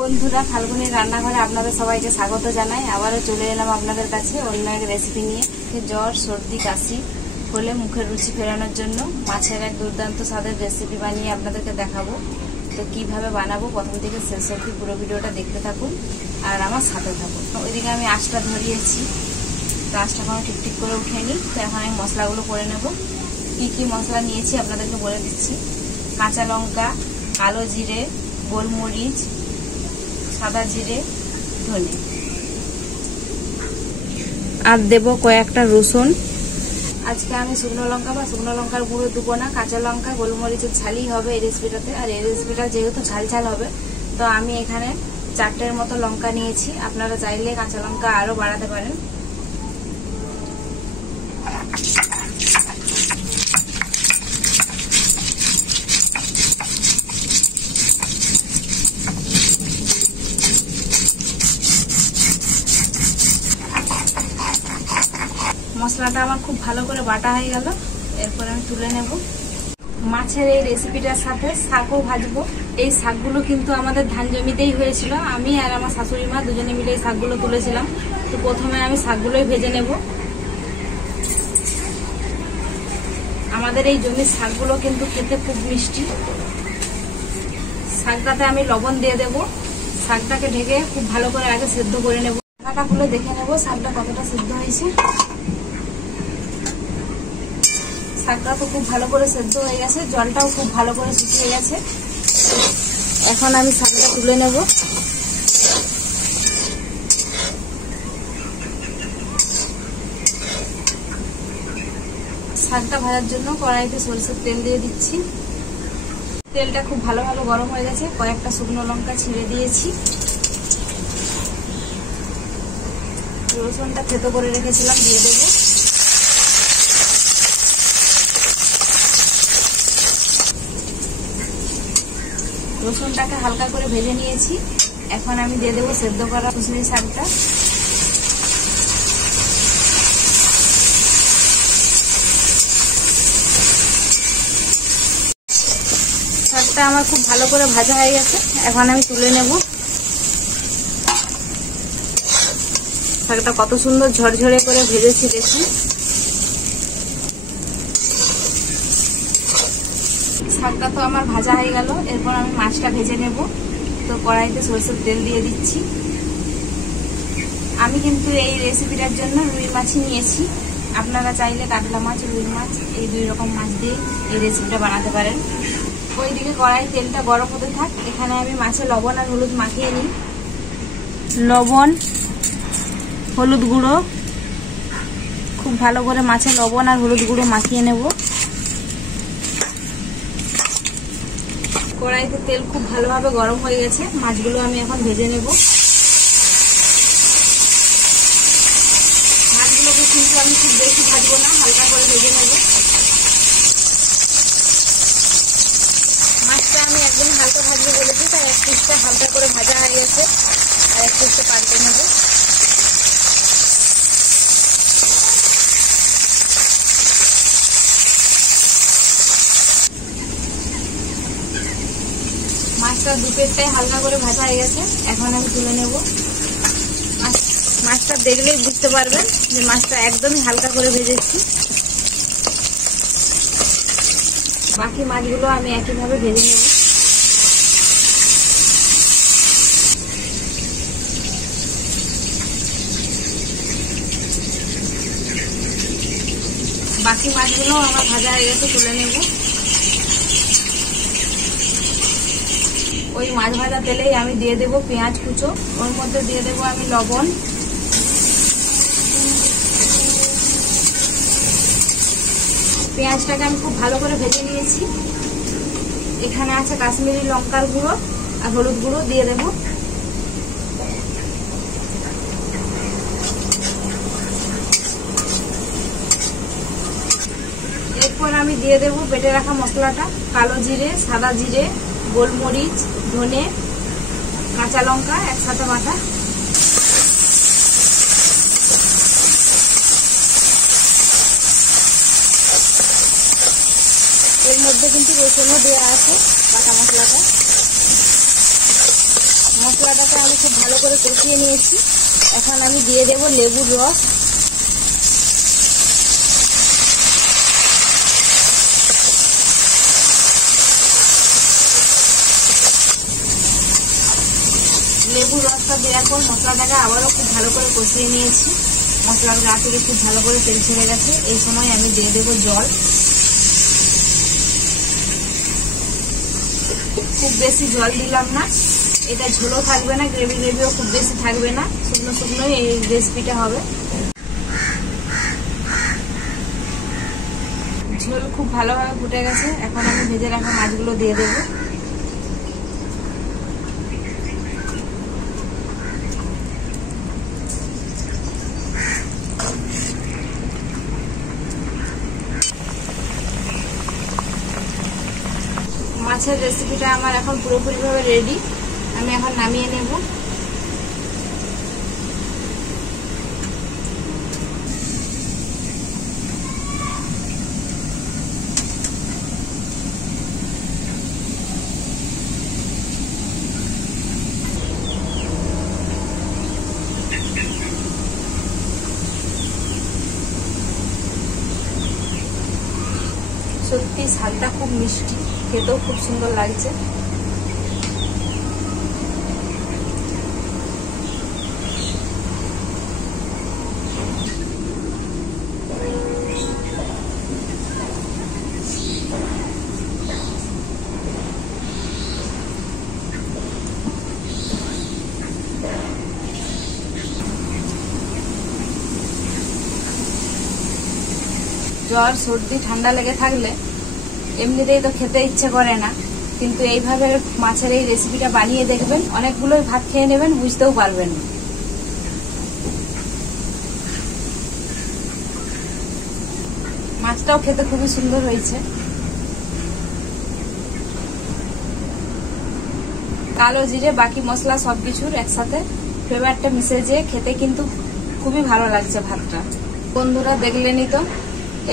বন্ধুরা, ফাল্গুনের রান্নাঘরে আপনাদের সবাইকে স্বাগত জানাই। আবারও চলে এলাম আপনাদের কাছে অন্য এক রেসিপি নিয়ে। জ্বর, সর্দি, কাশি হলে মুখের রুচি ফেরানোর জন্য মাছের এক দুর্দান্ত স্বাদের রেসিপি বানিয়ে আপনাদেরকে দেখাবো। তো কিভাবে বানাবো প্রথম থেকে শেষ অবধি পুরো ভিডিওটা দেখতে থাকুন আর আমার সাথে থাকুন। ওইদিকে আমি আঁচটা ধরিয়েছি, তো আঁচটা এখন ঠিক করে উঠে নিই। তো এখন আমি মশলাগুলো করে নেব। কি মশলা নিয়েছি আপনাদেরকে বলে দিচ্ছি। কাঁচা লঙ্কা, কালো জিরে, গোলমরিচ, সাদা জিরে, ধনে, আর দেব কয়েকটা রসুন। আজকে আমি শুকনো লঙ্কা বা শুকনো লঙ্কার গুঁড়ো দেবো না, কাঁচা লঙ্কা গোলমরিচের ঝালই হবে এই রেসিপিটাতে। আর এই রেসিপিটা যেহেতু ঝাল হবে, তো আমি এখানে 4টের মতো লঙ্কা নিয়েছি। আপনারা চাইলে কাঁচা লঙ্কা আরও বাড়াতে পারেন। মশলাটা আমার খুব ভালো করে বাটা হয়ে গেল। এরপর আমি তুলে নেব। মাছের এই রেসিপিটার সাথে শাকও ভাজবো। এই শাকগুলো কিন্তু আমাদের ধান জমিতেই হয়েছিল। আমি আর আমার শাশুড়ি মা দুজনে মিলে এই শাকগুলো তুলেছিলাম। তো প্রথমে আমি শাকগুলোই ভেজে নেব। আমাদের এই জমির শাকগুলো কিন্তু খেতে খুব মিষ্টি। শাকটাতে আমি লবণ দিয়ে দেব। শাকটাকে ঢেকে খুব ভালো করে আগে সেদ্ধ করে নেব। ঢাকা খুলে দেখে নেব শাকটা কতটা সেদ্ধ হয়েছে। শাকটা তো খুব ভালো করে সেদ্ধ হয়ে গেছে, জলটাও খুব ভালো করে শুকিয়ে গেছে। এখন আমি শাকটা তুলে নেব। শাকটা ভাজার জন্য কড়াইতে সরষের তেল দিয়ে দিচ্ছি। তেলটা খুব ভালো গরম হয়ে গেছে। কয়েকটা শুকনো লঙ্কা ছিঁড়ে দিয়েছি। রসুনটা থেতো করে রেখেছিলাম দিয়ে দেবো। রসুনটাকে হালকা করে ভেজে নিয়েছি। এখন আমি দিয়ে দেবো সেদ্ধ করা কুচুরি শাকটা। শাকটা আমার খুব ভালো করে ভাজা হয়ে গেছে। এখন আমি তুলে নেব। শাকটা কত সুন্দর ঝরঝরে করে ভেজেছি দেখুন। শাকটা তো আমার ভাজা হয়ে গেল। এরপর আমি মাছটা ভেজে নেব। তো কড়াইতে সরষের তেল দিয়ে দিচ্ছি। আমি কিন্তু এই রেসিপিটার জন্য রুই মাছই নিয়েছি। আপনারা চাইলে কাতলা মাছ, রুই মাছ এই 2 রকম মাছ দিয়ে এই রেসিপিটা বানাতে পারেন। ওইদিকে কড়াই তেলটা গরম হতে থাক। এখানে আমি মাছে লবণ আর হলুদ মাখিয়ে নিই। লবণ, হলুদ গুঁড়ো, খুব ভালো করে মাছে লবণ আর হলুদ গুঁড়ো মাখিয়ে নেব। কড়াইতে তেল খুব ভালোভাবে গরম হয়ে গেছে। মাছগুলো আমি এখন ভেজে নেব। মাছগুলোকে কিন্তু আমি খুব বেশি ভাজবো না, হালকা করে ভেজে নেব। মাছটা আমি একদম হালকা ভাজবো বলেছি, তাই এক পিসটা হালকা করে ভাজা হয়ে গেছে। আর এক পিসটা পাল্টে নেব। মাছটা 2 পিসটাই হালকা করে ভাজা হয়ে গেছে। এখন আমি তুলে নেব। মাছটা দেখলেই বুঝতে পারবেন যে মাছটা একদমই হালকা করে ভেজেছি। বাকি মাছগুলো আমি একইভাবে ভেজে নেব। বাকি মাছগুলো আমার ভাজা হয়ে গেছে, তুলে নেব। ওই মাছ ভাজা তেলেই আমি দিয়ে দেব পেঁয়াজ কুচো। ওর মধ্যে দিয়ে দেব আমি লবণ, পেঁয়াজটাকে আমি খুব ভালো করে ভেজে নিয়েছি। এখানে আছে কাশ্মীরি লঙ্কার গুঁড়ো আর হলুদ গুঁড়ো দিয়ে দেব। এরপর আমি দিয়ে দেব বেটে রাখা মশলাটা। কালো জিরে, সাদা জিরে, গোলমরিচ, ধনে, কাঁচা লঙ্কা একসাথে বাটা। এর মধ্যে কিন্তু রসুনও দেওয়া আছে বাটা মশলাটা। মশলাটাকে আমি খুব ভালো করে কষিয়ে নিয়েছি। এখন আমি দিয়ে দেব লেবুর রস। লেবুর রসটা দেওয়ার পর মশলাটাকে আবারও খুব ভালো করে কষিয়ে নিয়েছি। মশলার গা থেকে খুব ভালো করে তেল ছেড়ে গেছে। এই সময় আমি দিয়ে দেবো জল। খুব বেশি জল দিলাম না, এটা ঝোলও থাকবে না, গ্রেভিও খুব বেশি থাকবে না, শুকনো শুকনোই এই রেসিপিটা হবে। ঝোল খুব ভালোভাবে ফুটে গেছে। এখন আমি ভেজে রাখা মাছগুলো দিয়ে দেবো। মাছের রেসিপিটা আমার এখন পুরোপুরিভাবে রেডি। আমি এখন নামিয়ে নেব। সত্যি ঝালটা খুব মিষ্টি, খেতেও খুব সুন্দর লাগছে। জ্বর সর্দি ঠান্ডা লেগে থাকলে এমনিতেই তো খেতে ইচ্ছে করে না, কিন্তু এইভাবে মাছের এই রেসিপিটা বানিয়ে দেখবেন, অনেকগুলোই ভাত খেয়ে নেবেন, বুঝতেও পারবেন না। মাছটাও খেতে খুবই সুন্দর হয়েছে। কালো জিরে বাকি মশলা সবকিছুর একসাথে ফ্লেভারটা মিশে যেয়ে খেতে কিন্তু খুবই ভালো লাগছে ভাতটা। বন্ধুরা দেখলেনই তো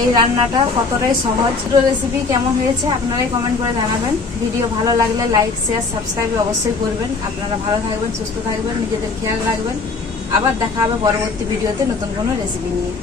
এই রান্নাটা কতটাই সহজ। রেসিপি কেমন হয়েছে আপনারাই কমেন্ট করে জানাবেন। ভিডিও ভালো লাগলে লাইক শেয়ার সাবস্ক্রাইব অবশ্যই করবেন। আপনারা ভালো থাকবেন, সুস্থ থাকবেন, নিজেদের খেয়াল রাখবেন। আবার দেখা হবে পরবর্তী ভিডিওতে নতুন কোনো রেসিপি নিয়ে।